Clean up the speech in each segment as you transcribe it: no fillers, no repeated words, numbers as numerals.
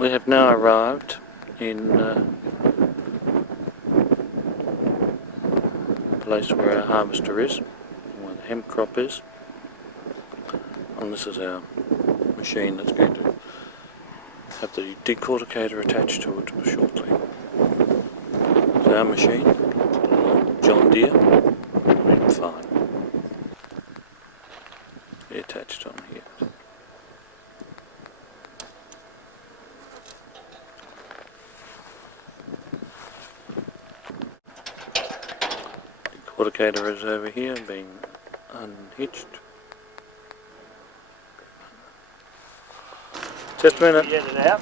We have now arrived in a place where our harvester is, where the hemp crop is, and this is our machine that's going to have the decorticator attached to it shortly. It's our machine, John Deere, fine. Attached on here. Decorticator is over here being unhitched. Just a minute. We get it out,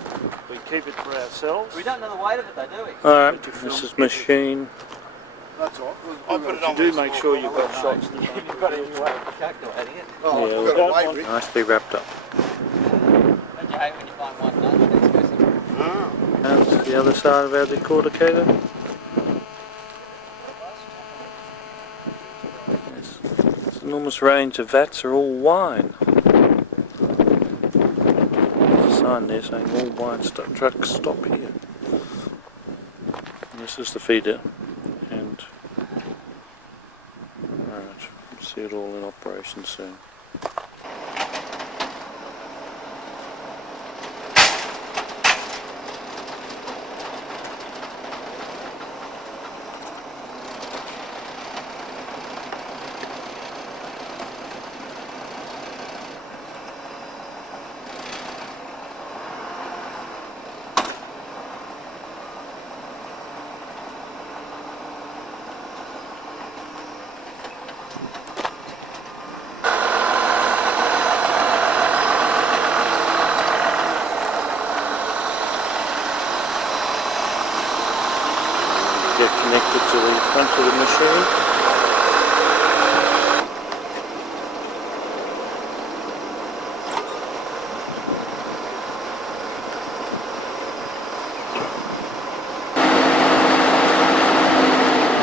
we keep it for ourselves. We don't know the weight of it though, do we? Alright, this is machine. That's all. I put it on. You do make sure you've got shots. You've got any way of calculating it. Oh, Yeah, we've got a weight. Nicely wrapped up. Don't you hate when you find one done? And the other side of our decorticator. This enormous range of vats are all wine. There's a sign there saying all wine trucks stop here. And this is the feeder. And alright, see it all in operation soon. Get connected to the front of the machine.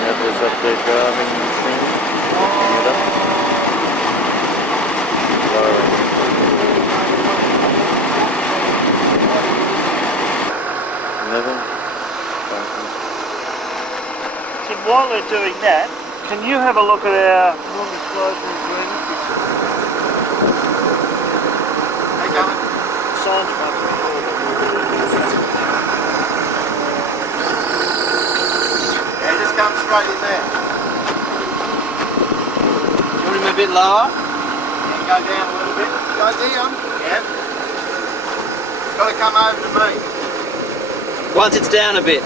That was up there driving the machine. Picking it up. Lowering it. While they're doing that, can you have a look at our non-disclosure agreement? Hey, Gavin. Signs must be Yeah, just come straight in there. You want him a bit lower? And go down a little bit. Go down. Yeah. Got to come over to me. Once it's down a bit.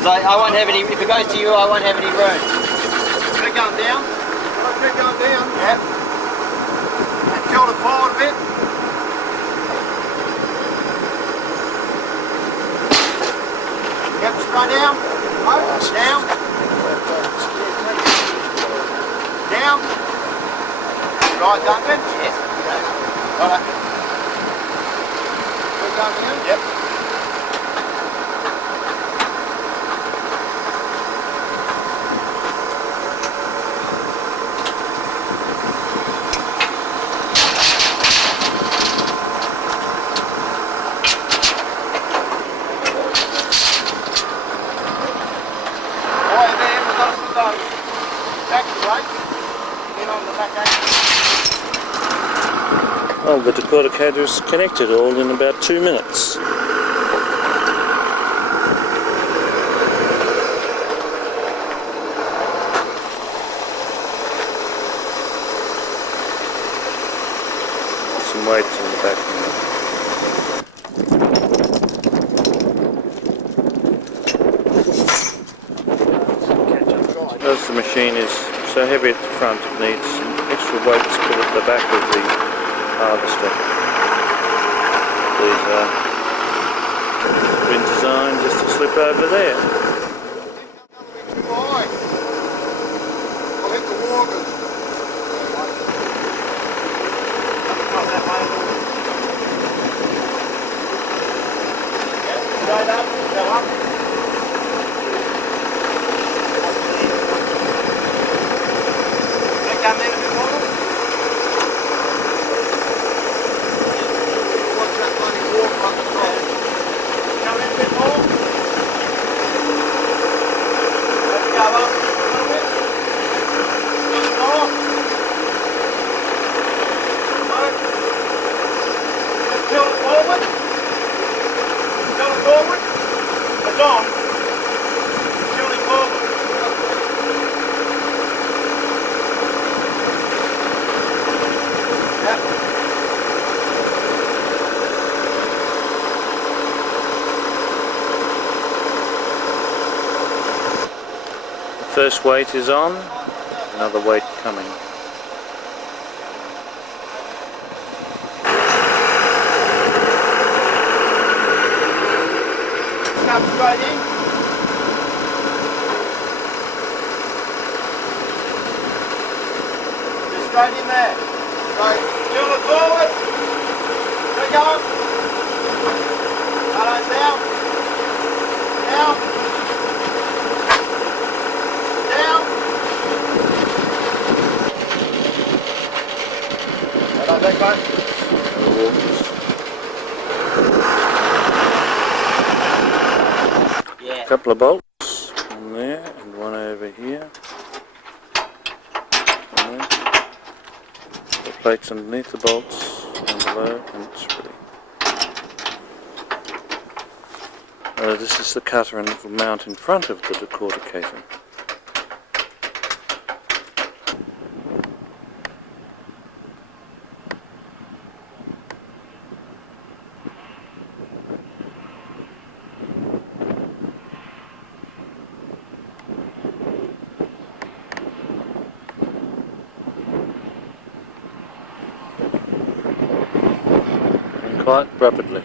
Because I won't have any, if it goes to you, I won't have any room. Keep going down. Keep going down. Yeah. And tilt it forward a bit. Yep, straight down. Up, down. Down. Right, Duncan? Yes. Right. Keep going down? Yep. Well, the decorticator is connected all in about 2 minutes. Some weights in the back now. Because the machine is so heavy at the front, it needs some extra weights put at the back of the harvester. These have been designed just to slip over there. Watch that bloody walk on the top. forward. Turn forward. It's on. Turning forward. Yep. First weight is on, another weight coming. Come straight in. Just straight in there. Right. Turn it forward. There you go. Right down. Down. Down. Right back, mate. Yeah. Couple of bolts, one there and one over here. One there. The plates underneath the bolts and below, and it's ready. This is the cutter and it will mount in front of the decorticator. Quite rapidly.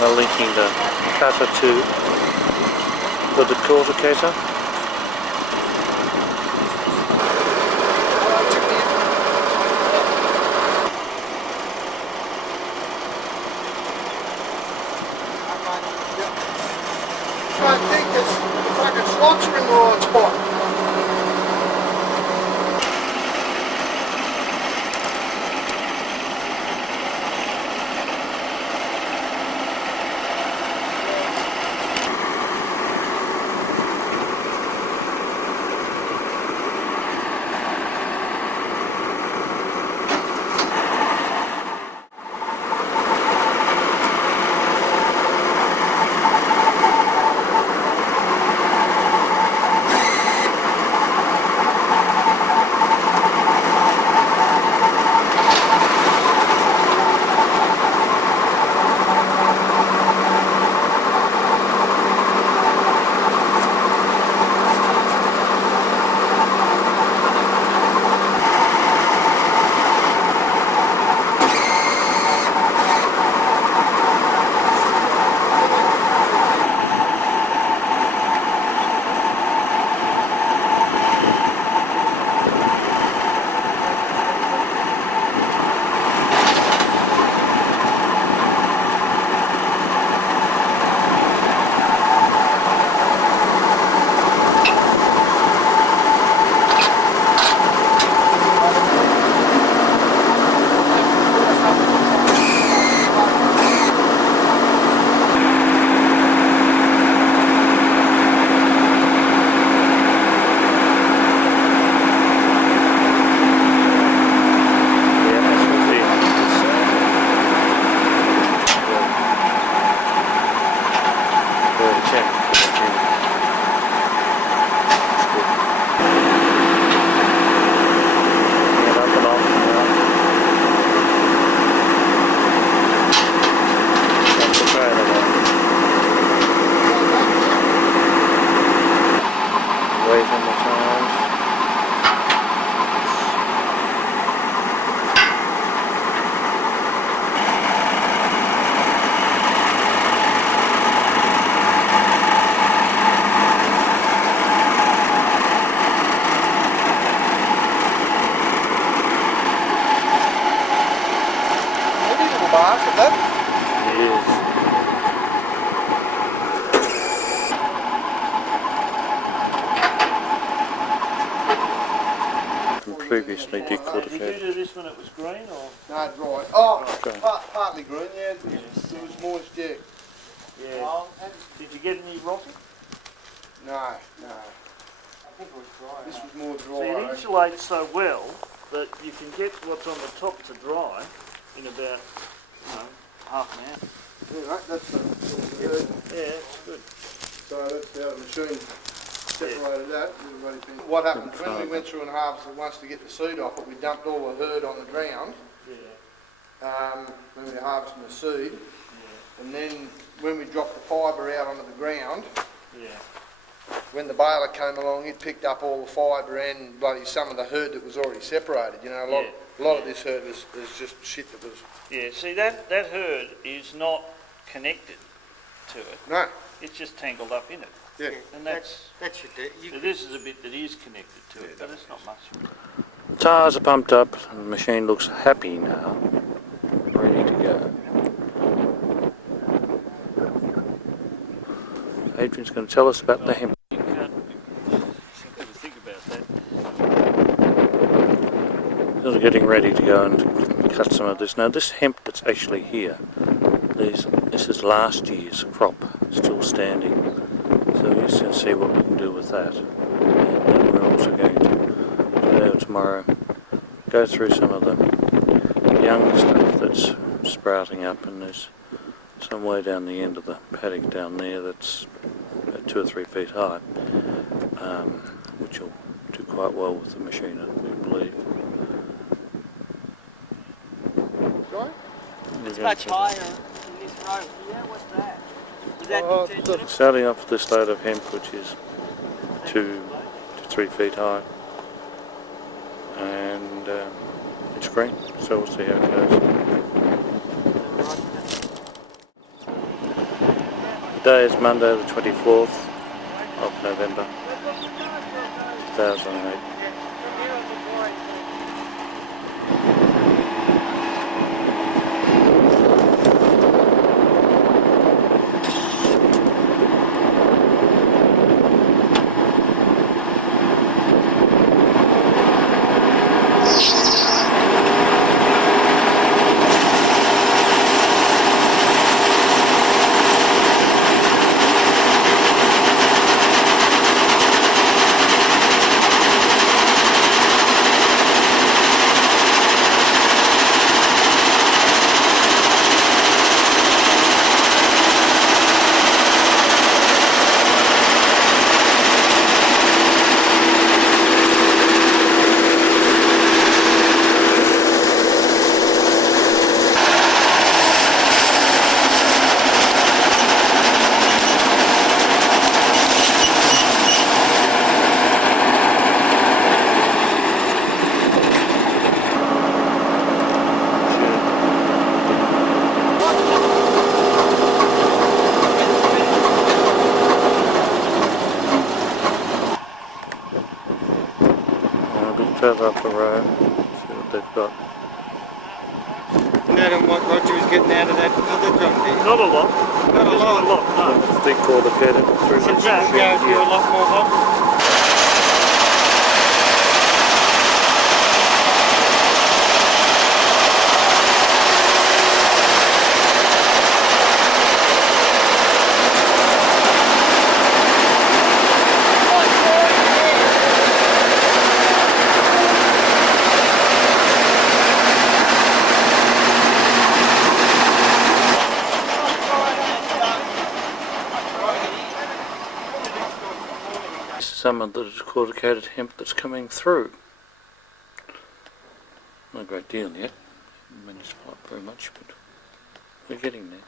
We're linking the cutter to the decorticator. I think it's the fucking slots are in the right spot. fast at that. He is. From previously Did you decorticated. do this when it was green or? No, dry. Oh, Okay. partly green, yeah. It was moist, yeah. Yeah. Did you get any rotting? No. I think it was dry. This was more See, dry. it insulates so well that you can get what's on the top to dry in about, half an hour. Yeah, right, that's the Hurd. Yeah, it's good. So that's how the machine separated that. What happened when we went through and harvested once to get the seed off it, we dumped all the hurd on the ground. Yeah. When we were harvesting the seed. And then when we dropped the fibre out onto the ground, when the baler came along, it picked up all the fibre and bloody some of the hurd that was already separated. You know, a lot of this hurd is just shit that was... Yeah, see that hurd is not connected to it. No. It's just tangled up in it. Yeah. And that's That should do. so this is a bit that is connected to it, but it's not much. Tyres are pumped up, the machine looks happy now, ready to go. Adrian's going to tell us about the hemp. You can't think about that. They're getting ready to go and cut some of this. Now this hemp that's actually here, this is last year's crop, still standing. So we're just going to see what we can do with that. And then we're also going to, today or tomorrow, go through some of the young stuff that's sprouting up, and there's some way down the end of the paddock down there that's about 2 or 3 feet high, which will do quite well with the machine, we believe. Sorry? It's much higher in this row here. What's that? Is that detention? Starting off with this load of hemp, which is 2 to 3 feet high, and it's green, so we'll see how it goes. Today is Monday the 24th of November 2008. Further up the road, see what they've got. Noting what Roger was getting out of that other John Deere. Not a lot. Not a lot. No. Decorticated through this That machine gives you a here. lot more hop. Some of the decorticated hemp that's coming through. Not a great deal yet, haven't managed to pull up very much, but we're getting there.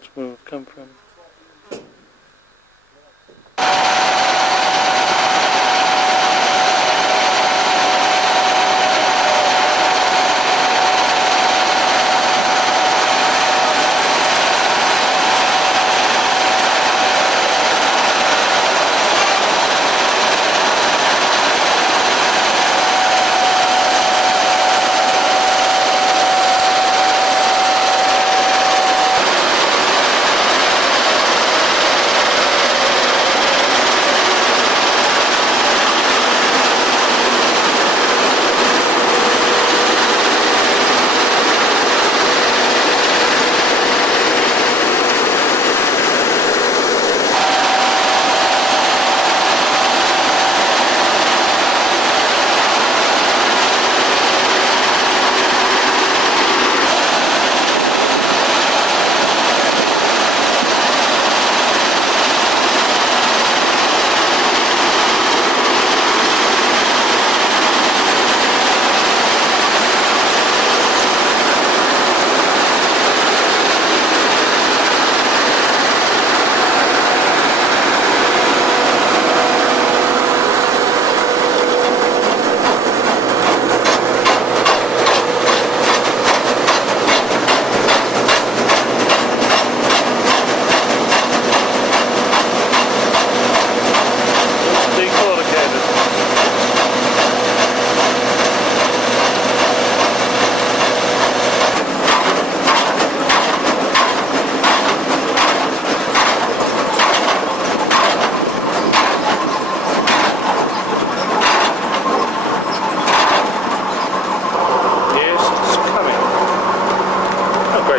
That's where we've come from.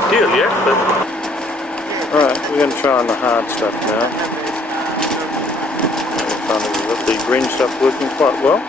great deal yet, but... Alright, we're going to try on the hard stuff now. We've got the green stuff working quite well.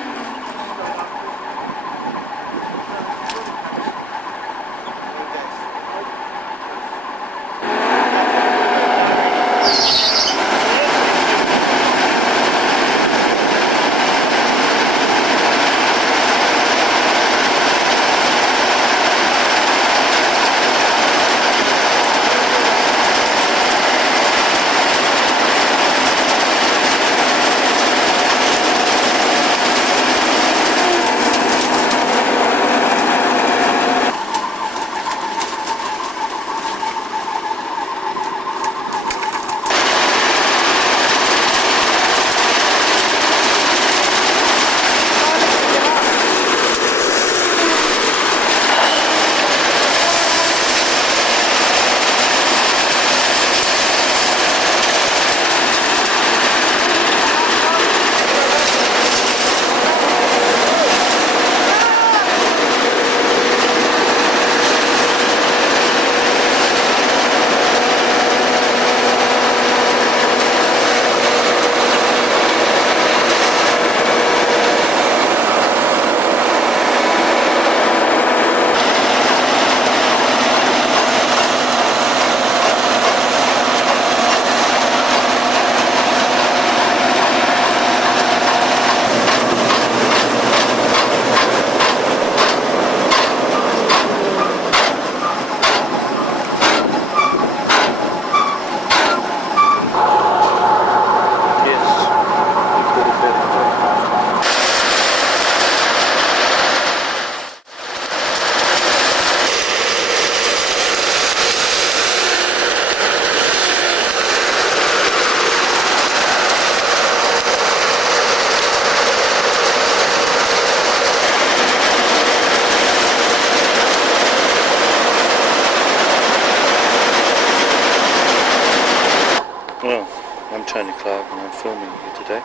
Well, I'm Tony Clarke and I'm filming here today,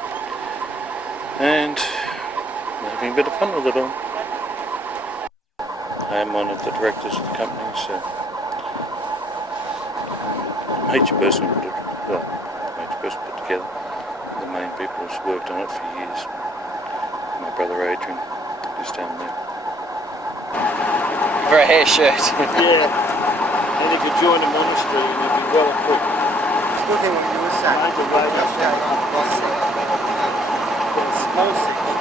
and I'm having a bit of fun with it all. I am one of the directors of the company, so major person put together. The main people who's worked on it for years. My brother Adrian is down there. For a hair shirt. Yeah. And if you join the monastery, you'll be well equipped. Good thing what you were saying. Make a way up there. Small signal.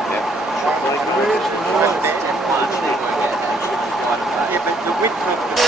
Yeah, but the width of the...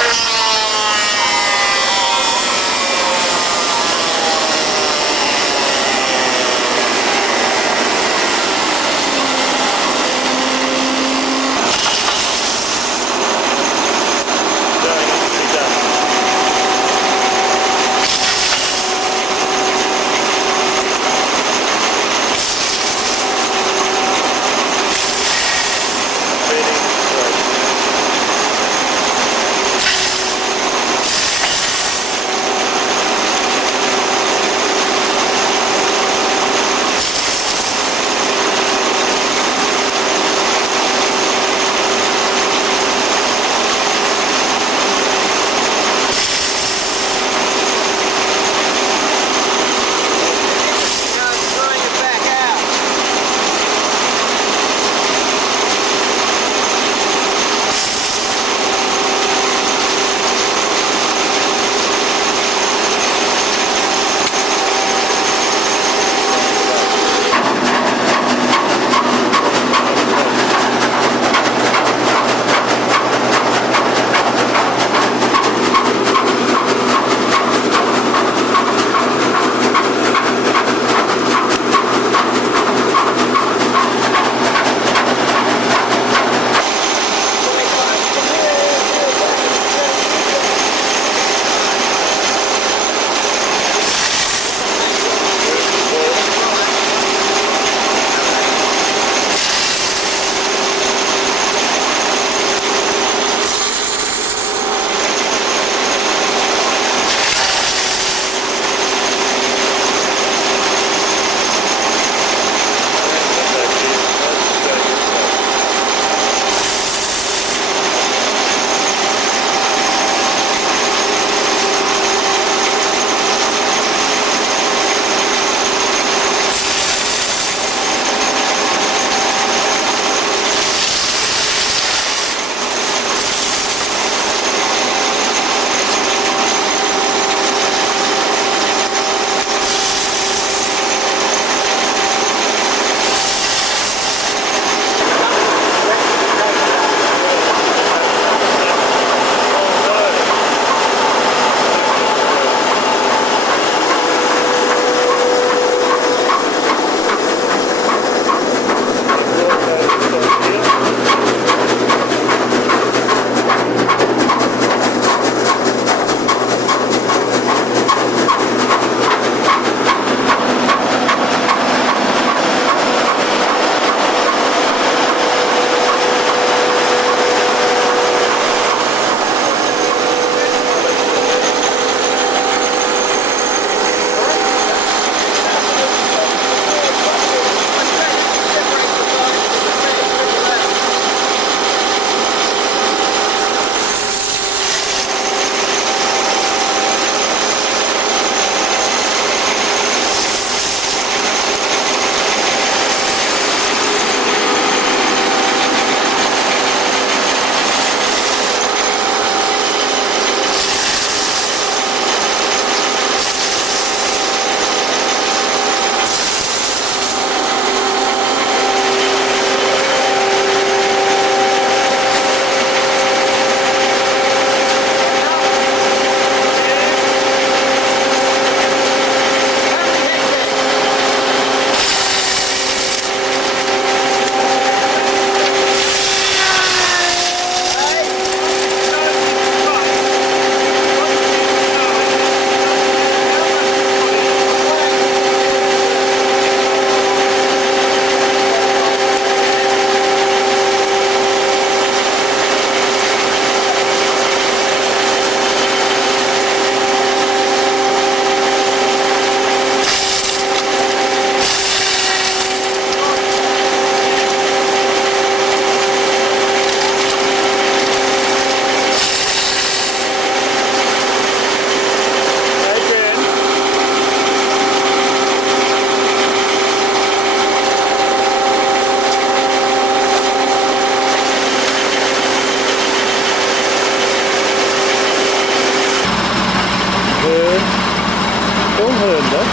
Hurd though.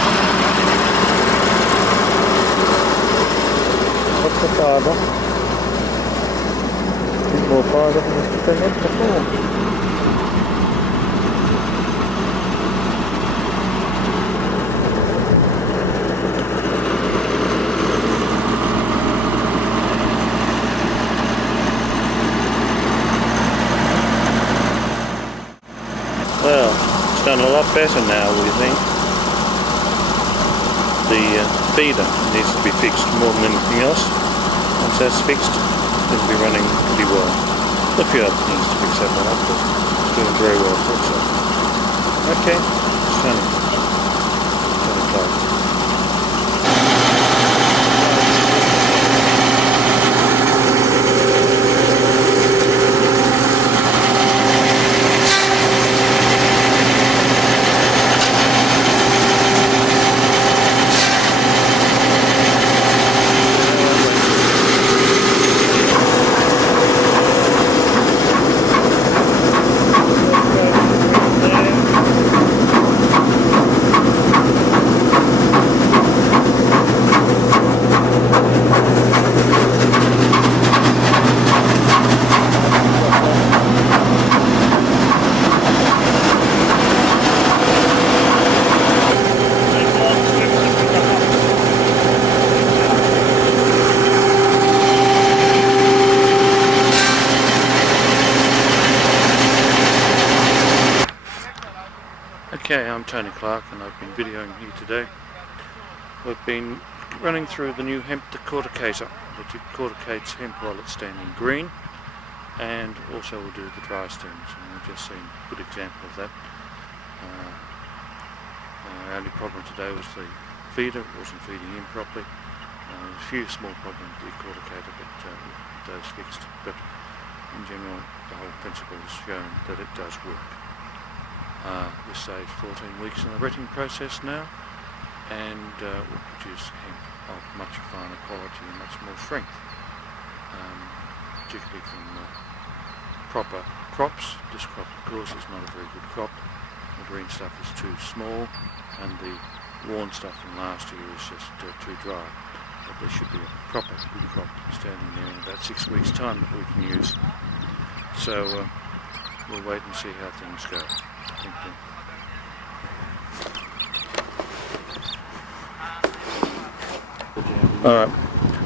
What's the fibre? A bit more fibre than they had before. Well, it's done a lot better now, we think. The feeder needs to be fixed more than anything else. Once that's fixed, it'll be running pretty well. A few other things to fix that one up, but it's doing very well for itself. Okay, it's Tony Clarke. Okay, I'm Tony Clarke and I've been videoing here today. We've been running through the new Hemp Decorticator that decorticates hemp while it's standing green, and also we'll do the dry stems, and we've just seen a good example of that. Our only problem today was the feeder, it wasn't feeding in properly. There's a few small problems with the decorticator, but those fixed. But in general, the whole principle has shown that it does work. This saves 14 weeks in the retting process now, and will produce hemp of much finer quality and much more strength, particularly from proper crops. This crop, of course, is not a very good crop. The green stuff is too small, and the worn stuff from last year is just too dry. But there should be a proper good crop standing there in about 6 weeks' time that we can use. So we'll wait and see how things go. Thank you. Alright,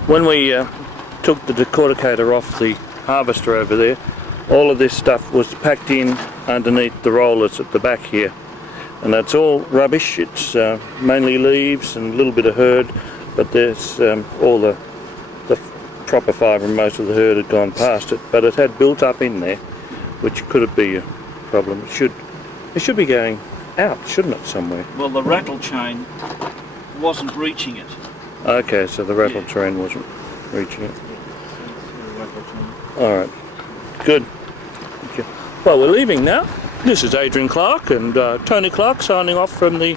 when we took the decorticator off the harvester over there, all of this stuff was packed in underneath the rollers at the back here, and that's all rubbish. It's mainly leaves and a little bit of hurd, but there's all the proper fibre, and most of the hurd had gone past it, but it had built up in there, which could be a problem. It should be going out, shouldn't it, somewhere? Well, the rattle chain wasn't reaching it. Okay, so the rattle chain wasn't reaching it. Alright, good. Okay. Well, we're leaving now. This is Adrian Clarke and Tony Clarke signing off from the,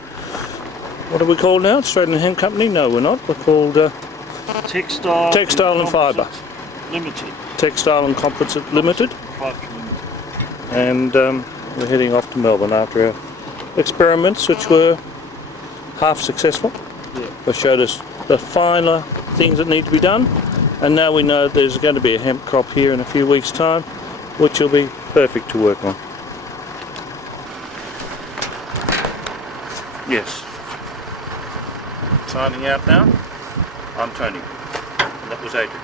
what are we called now? Australian Hemp Company? No, we're not. We're called Textile and Fibre Limited. Textile and Composite Limited. And we're heading off to Melbourne after our experiments, which were half successful. Yeah. They showed us the finer things that need to be done, and now we know there's going to be a hemp crop here in a few weeks' time, which will be perfect to work on. Yes. Signing out now. I'm Tony. And that was Adrian.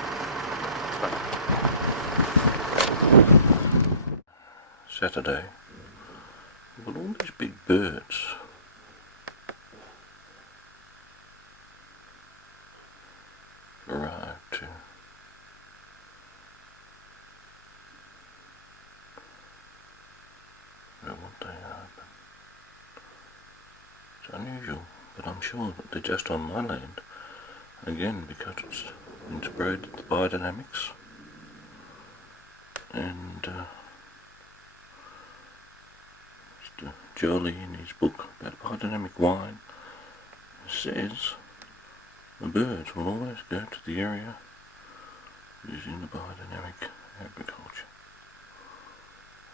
Saturday. We've got all these big birds. Arrived to where would they open? It's unusual, but I'm sure that they're just on my land. Again, because it's been sprayed with the biodynamics, and Mr. Jolie in his book about biodynamic wine says the birds will always go to the area using the biodynamic agriculture.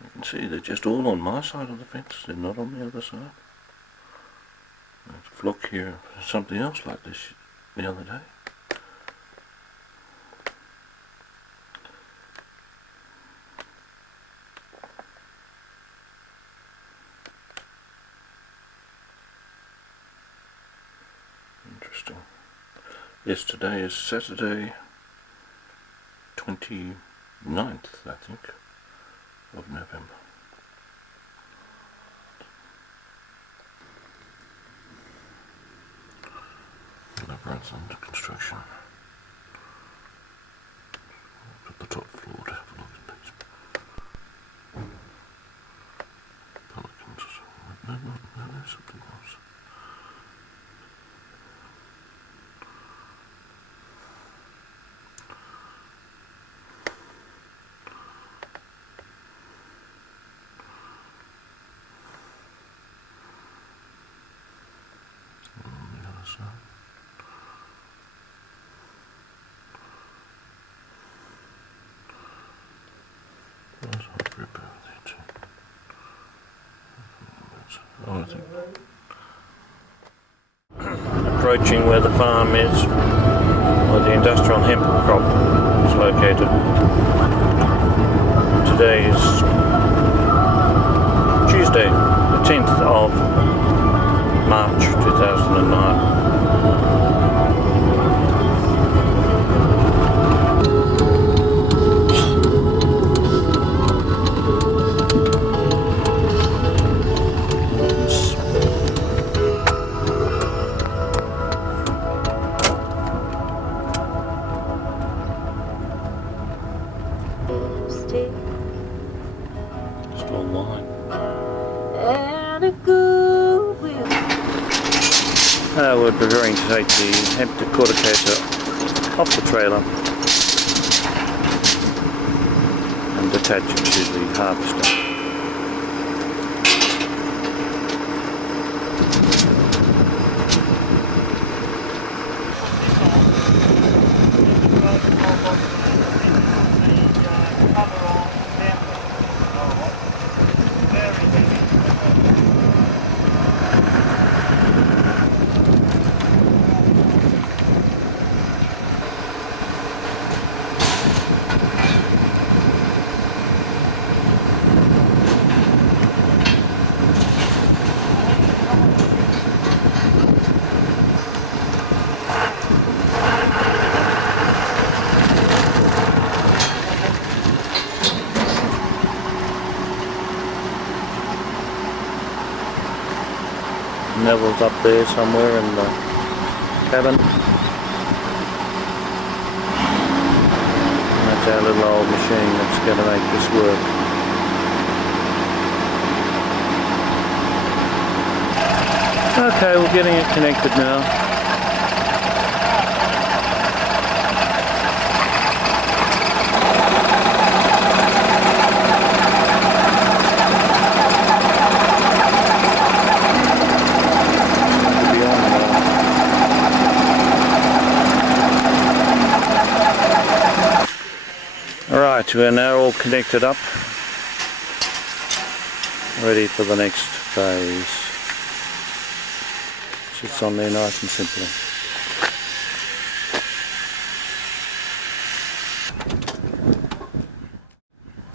You can see they're just all on my side of the fence, they're not on the other side. That's look here for something else like this the other day. Interesting. Yes, today is Saturday 29th, I think, of November. Labyrinth under construction. At the top floor to have a look at these pelicans. No, there's something else. On the other side. Oh, I think. Approaching where the farm is, where the industrial hemp crop is located. Today is Tuesday, the 10th of March 2009. Still line. We're preparing to take the Hemp Decorticator off the trailer and attach it to the harvester. Neville's up there somewhere in the cabin. And that's our little old machine that's going to make this work. Okay, we're getting it connected now. Alright, we're now all connected up, ready for the next phase. Sits on there nice and simply.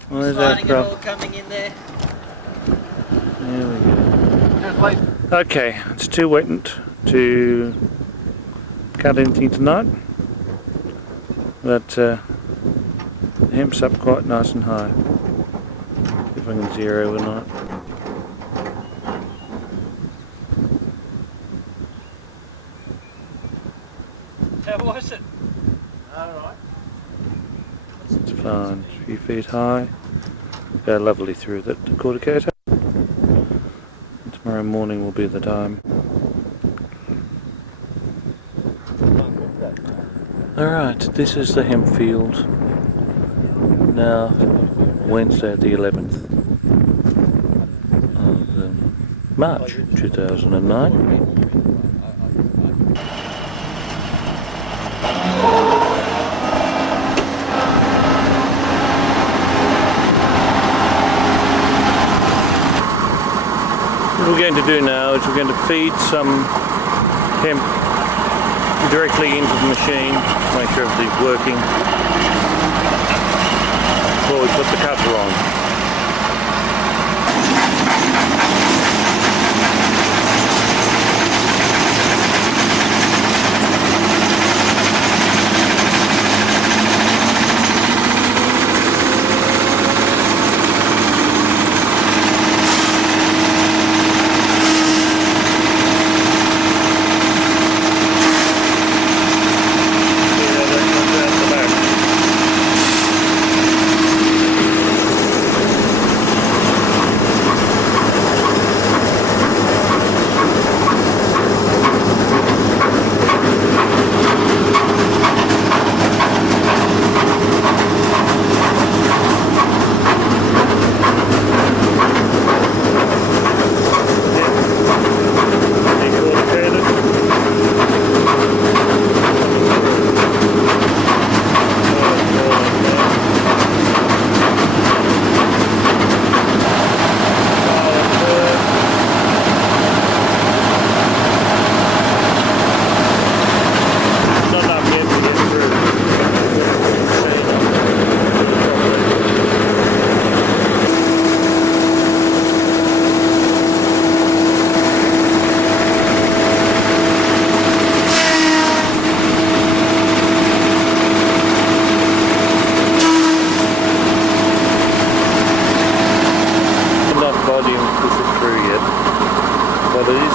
Where's that from? All coming in there. There we go. Okay, it's too wet to cut anything tonight, but the hemp's up quite nice and high. If I can zero or not. How was it? Alright. It's fine, a few feet high. Go lovely through the Decorticator. Tomorrow morning will be the time. Alright, this is the hemp field. Now, Wednesday the 11th of March 2009. What we're going to do now is we're going to feed some hemp directly into the machine, make sure everything's working before we put the cutter on.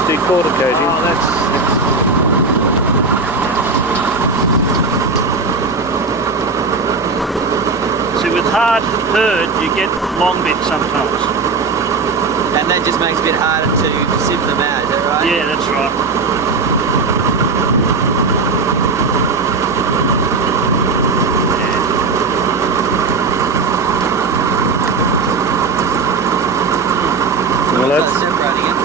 Decorticating. Oh, that's see, with hard hurd, you get long bits sometimes. And that just makes it a bit harder to sieve them out, is that right? Yeah, that's right. Well, that's separating it.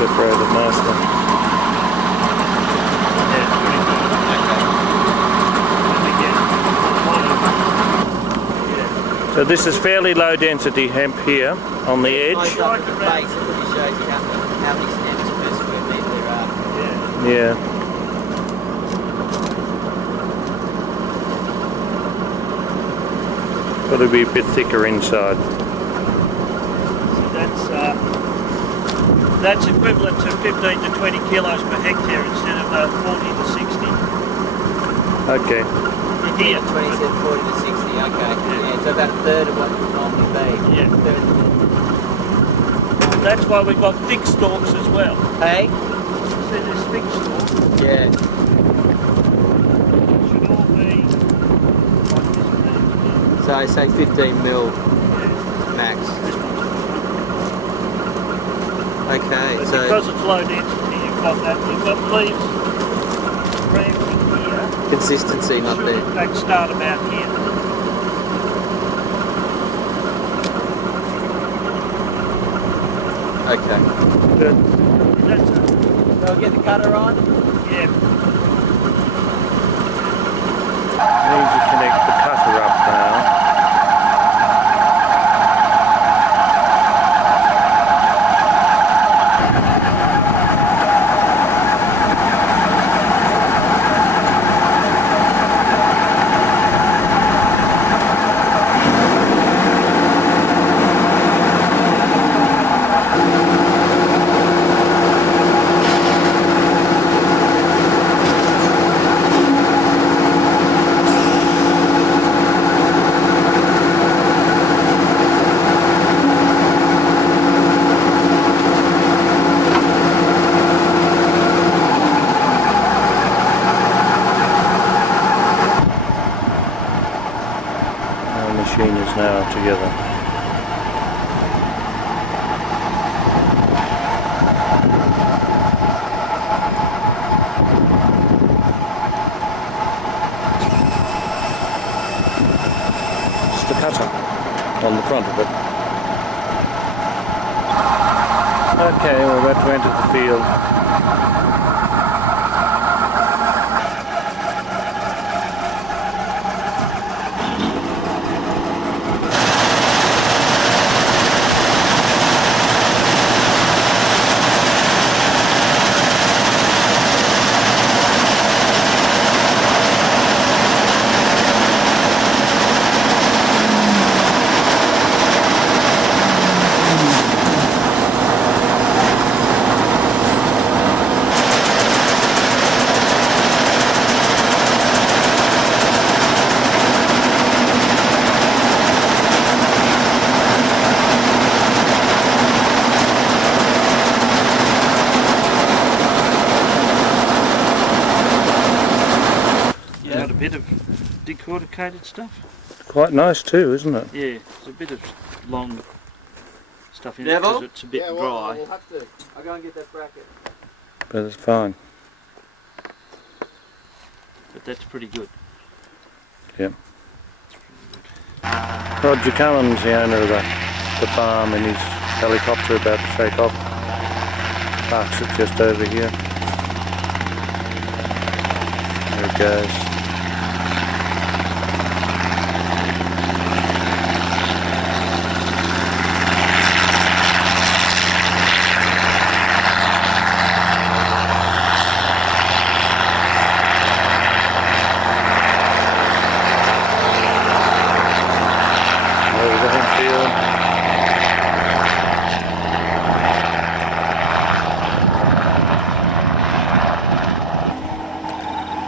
separated nicely. So this is fairly low density hemp here on the edge. Base, it really shows you how many stems per square metre there are. Yeah. Got to be a bit thicker inside. That's equivalent to 15 to 20 kilos per hectare instead of 40 to 60. Okay. Here. 27, 40 to 60, okay. Yeah, so about a third of what it would normally be. Yeah. That's why we've got thick stalks as well. Hey? See, there's thick stalks. Yeah. Should all be like this. So say 15 mil max. Okay, But so because it's low density, you've got leaves ramping here. consistency not Should there. in fact start about here. Okay. Good. That's it. So I'll get the cutter on. Yeah. Need to connect the cutter up now. Machine is now together. It's the cutter on the front of it. Okay, we're about to enter the field. decorticated stuff. Quite nice too, isn't it? Yeah, there's a bit of long stuff in it Devil? because it's a bit Yeah, well, dry. we'll have to. I'll go and get that bracket. But it's fine. But that's pretty good. Yep. Roger Cullen's the owner of the farm, and his helicopter about to take off. Parks it just over here. There it goes.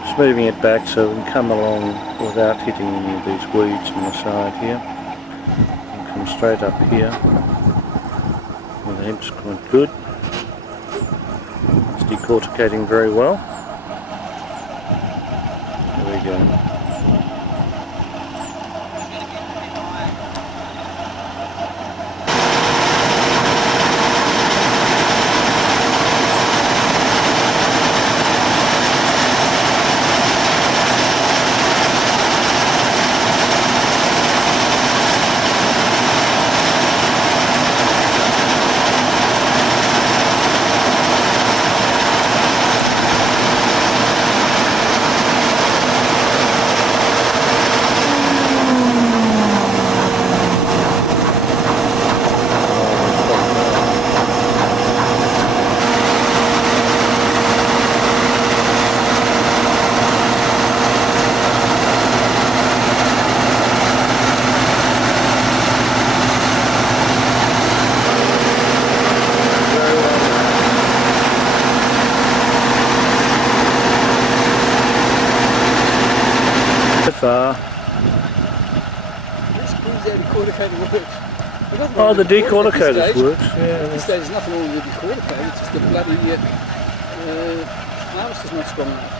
Just moving it back so we can come along without hitting any of these weeds on the side here. And come straight up here. Well, the hemp's quite good. It's decorticating very well. There we go. Oh, the decorticator works. At this stage, there's nothing wrong with the decorticator, it's just the bloody harvester's not strong enough.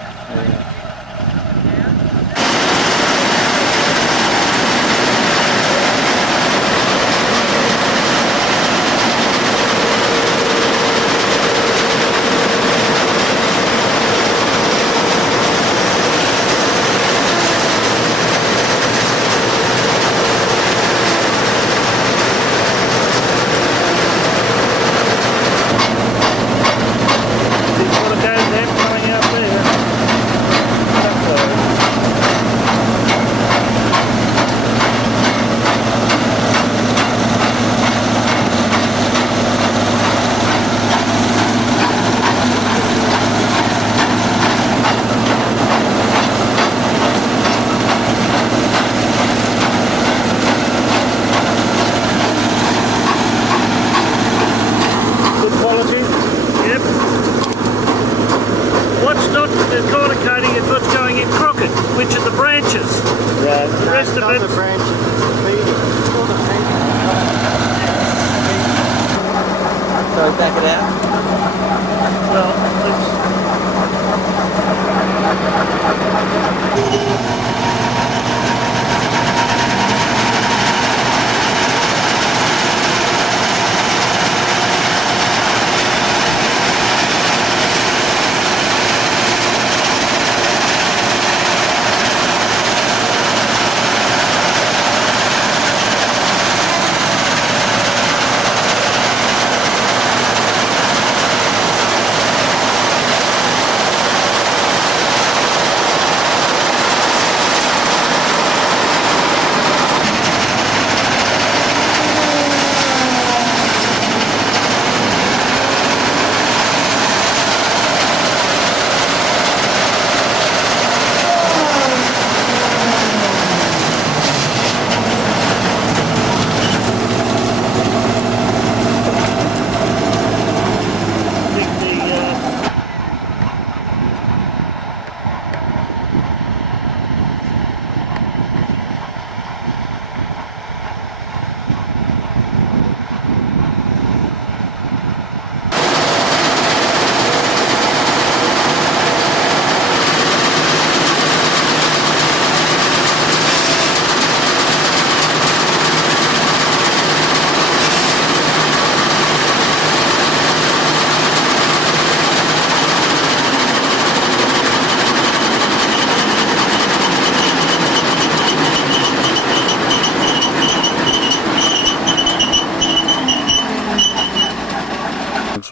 Back it out?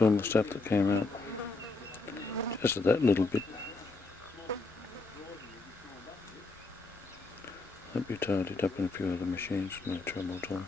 That's all the stuff that came out. Just that little bit. That'd be tidied up in a few other machines, no trouble at all.